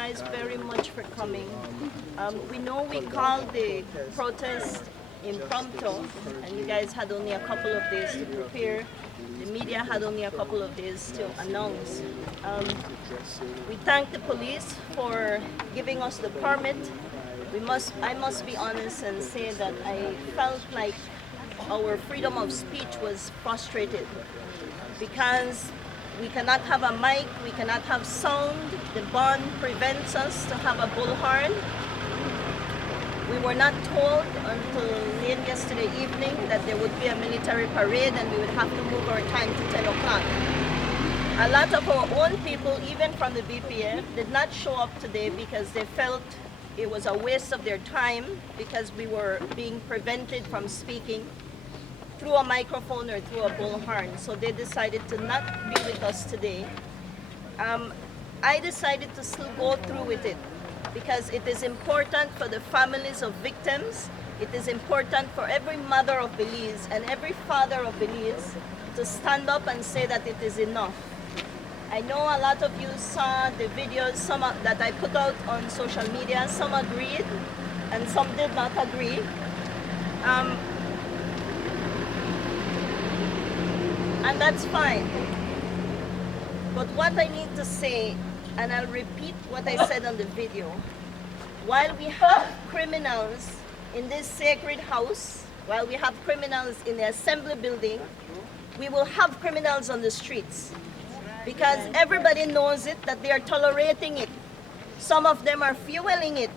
guys very much for coming. We know we called the protest impromptu, and you guys had only a couple of days to prepare. The media had only a couple of days to announce. We thank the police for giving us the permit. I must be honest and say that I felt like our freedom of speech was frustrated because we cannot have a mic, we cannot have sound. The bond prevents us to have a bullhorn. We were not told until late yesterday evening that there would be a military parade and we would have to move our time to 10 o'clock. A lot of our own people, even from the BPF, did not show up today because they felt it was a waste of their time because we were being prevented from speaking through a microphone or through a bullhorn. So they decided to not be with us today. I decided to still go through with it because it is important for the families of victims. It is important for every mother of Belize and every father of Belize to stand up and say that it is enough. I know a lot of you saw the videos, that I put out on social media. Some agreed and some did not agree. And that's fine. But what I need to say, and I'll repeat what I said on the video, while we have criminals in this sacred house, while we have criminals in the assembly building, we will have criminals on the streets. Because everybody knows it, that they are tolerating it. Some of them are fueling it.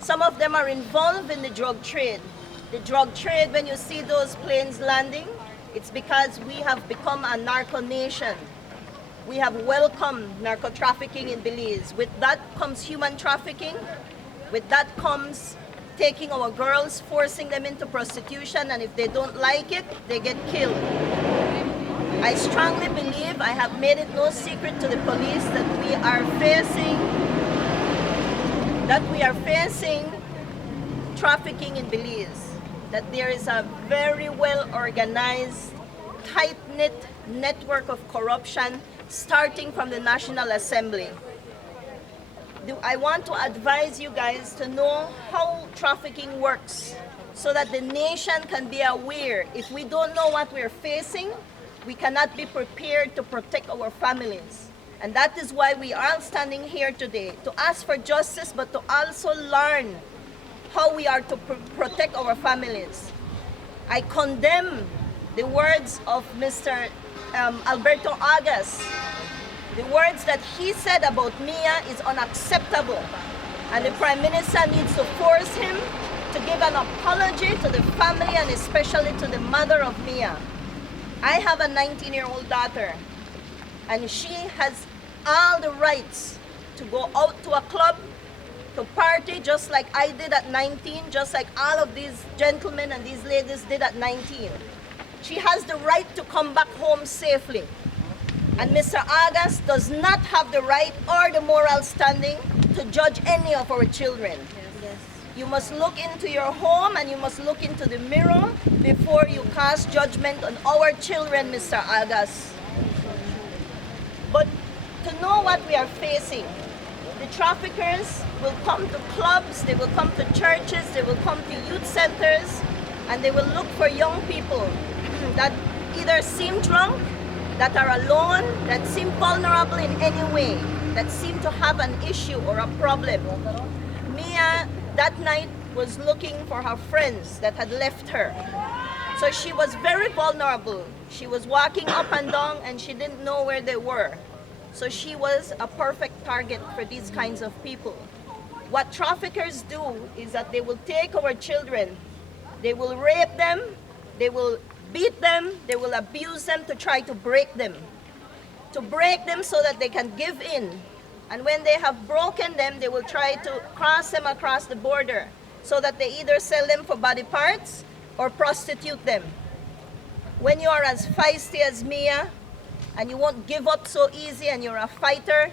Some of them are involved in the drug trade. The drug trade, when you see those planes landing, it's because we have become a narco nation. We have welcomed narco trafficking in Belize. With that comes human trafficking. With that comes taking our girls, forcing them into prostitution, and if they don't like it, they get killed. I strongly believe, I have made it no secret to the police, that we are facing trafficking in Belize. That there is a very well organized, tight-knit network of corruption starting from the National Assembly. I want to advise you guys to know how trafficking works so that the nation can be aware. If we don't know what we're facing, we cannot be prepared to protect our families. And that is why we are standing here today, to ask for justice, but to also learn how we are to protect our families. I condemn the words of Mr. Alberto Agas. The words that he said about Mia is unacceptable. And the Prime Minister needs to force him to give an apology to the family and especially to the mother of Mia. I have a 19-year-old daughter, and she has all the rights to go out to a club, to party just like I did at 19, just like all of these gentlemen and these ladies did at 19. She has the right to come back home safely. And Mr. Agas does not have the right or the moral standing to judge any of our children. Yes. You must look into your home and you must look into the mirror before you cast judgment on our children, Mr. Agas. But to know what we are facing, the traffickers will come to clubs, they will come to churches, they will come to youth centers, and they will look for young people that either seem drunk, that are alone, that seem vulnerable in any way, that seem to have an issue or a problem. Mia, that night, was looking for her friends that had left her. So she was very vulnerable. She was walking up and down and she didn't know where they were. So she was a perfect target for these kinds of people. What traffickers do is that they will take our children, they will rape them, they will beat them, they will abuse them to try to break them. To break them so that they can give in. And when they have broken them, they will try to cross them across the border so that they either sell them for body parts or prostitute them. When you are as feisty as Mia, and you won't give up so easy and you're a fighter,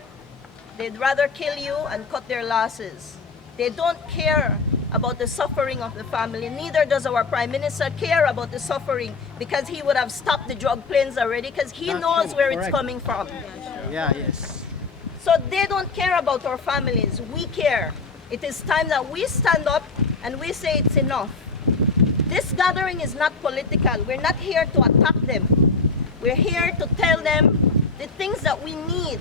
they'd rather kill you and cut their losses. They don't care about the suffering of the family. Neither does our Prime Minister care about the suffering, because he would have stopped the drug planes already, because he knows where it's coming from. Yeah, yes. So they don't care about our families. We care. It is time that we stand up and we say it's enough. This gathering is not political. We're not here to attack them. We're here to tell them the things that we need.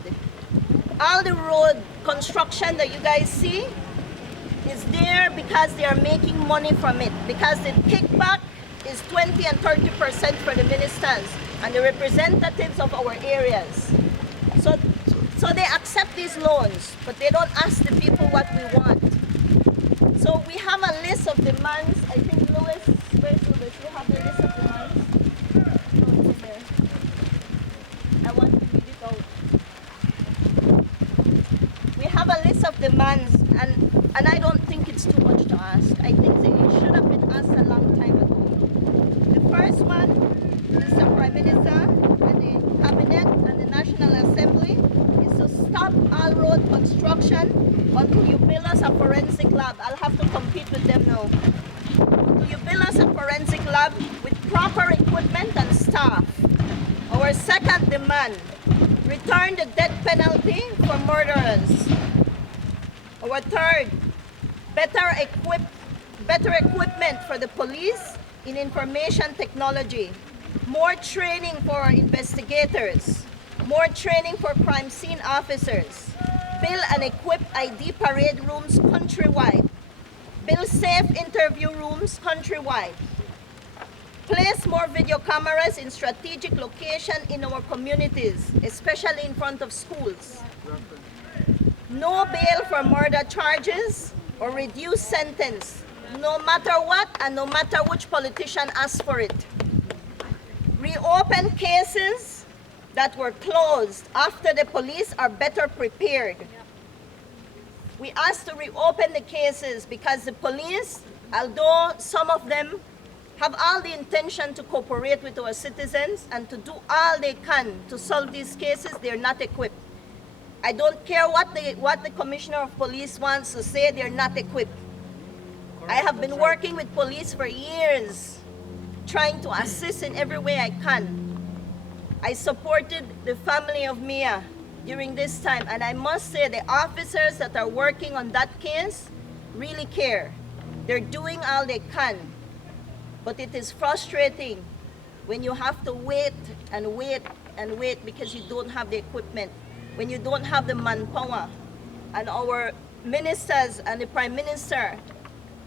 All the road construction that you guys see is there because they are making money from it. Because the kickback is 20 and 30% for the ministers and the representatives of our areas. So they accept these loans, but they don't ask the people what we want. So we have a list of demands. I think Louis, where's Louis? You have the list of demands? No, it's in there. I want to read it out. We have a list of demands, and I don't think it's too much to ask. I think that it should have been asked a long time ago. The first one is the Prime Minister and the Cabinet and the National Assembly is to stop all road construction until you build us a forensic lab. I'll have to compete with them now. Until you build us a forensic lab with proper equipment and staff. Our second demand, return the death penalty for murderers. Our third, better equipment for the police in information technology. More training for our investigators. More training for crime scene officers. Build and equip ID parade rooms countrywide. Build safe interview rooms countrywide. Place more video cameras in strategic locations in our communities, especially in front of schools. No bail for murder charges or reduced sentence, no matter what and no matter which politician asks for it. Reopen cases that were closed after the police are better prepared. We asked to reopen the cases because the police, although some of them have all the intention to cooperate with our citizens and to do all they can to solve these cases, they're not equipped. I don't care what the Commissioner of Police wants to say, they're not equipped. I have been working with police for years, trying to assist in every way I can. I supported the family of Mia during this time, and I must say the officers that are working on that case really care. They're doing all they can, but it is frustrating when you have to wait and wait and wait because you don't have the equipment, when you don't have the manpower, and our ministers and the Prime Minister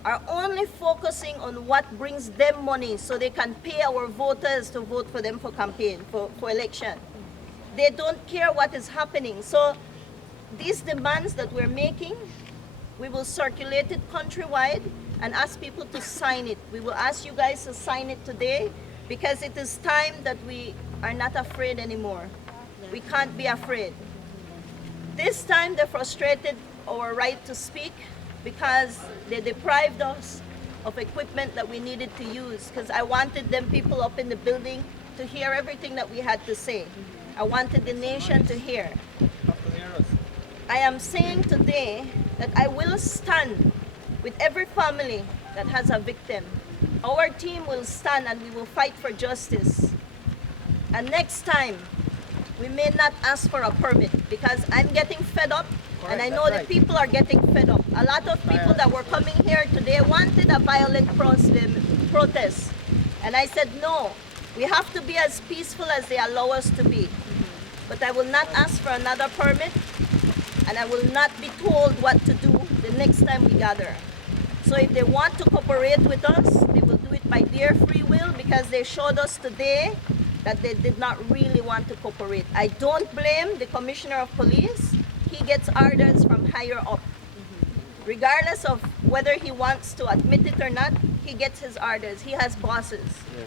are only focusing on what brings them money so they can pay our voters to vote for them for campaign, for election. They don't care what is happening. So these demands that we're making, we will circulate it countrywide and ask people to sign it. We will ask you guys to sign it today because it is time that we are not afraid anymore. We can't be afraid. This time they frustrated our right to speak because they deprived us of equipment that we needed to use, because I wanted them people up in the building to hear everything that we had to say. I wanted the nation to hear. I am saying today that I will stand with every family that has a victim. Our team will stand and we will fight for justice. And next time, we may not ask for a permit because I'm getting fed up. And I know the people are getting fed up. A lot of people that were coming here today wanted a violent protest. And I said, no, we have to be as peaceful as they allow us to be. But I will not ask for another permit, and I will not be told what to do the next time we gather. So if they want to cooperate with us, they will do it by their free will because they showed us today that they did not really want to cooperate. I don't blame the Commissioner of Police. He gets orders from higher up. Regardless of whether he wants to admit it or not, he gets his orders. He has bosses. Yeah.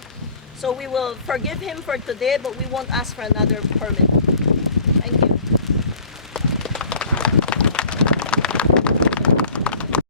So we will forgive him for today, but we won't ask for another permit.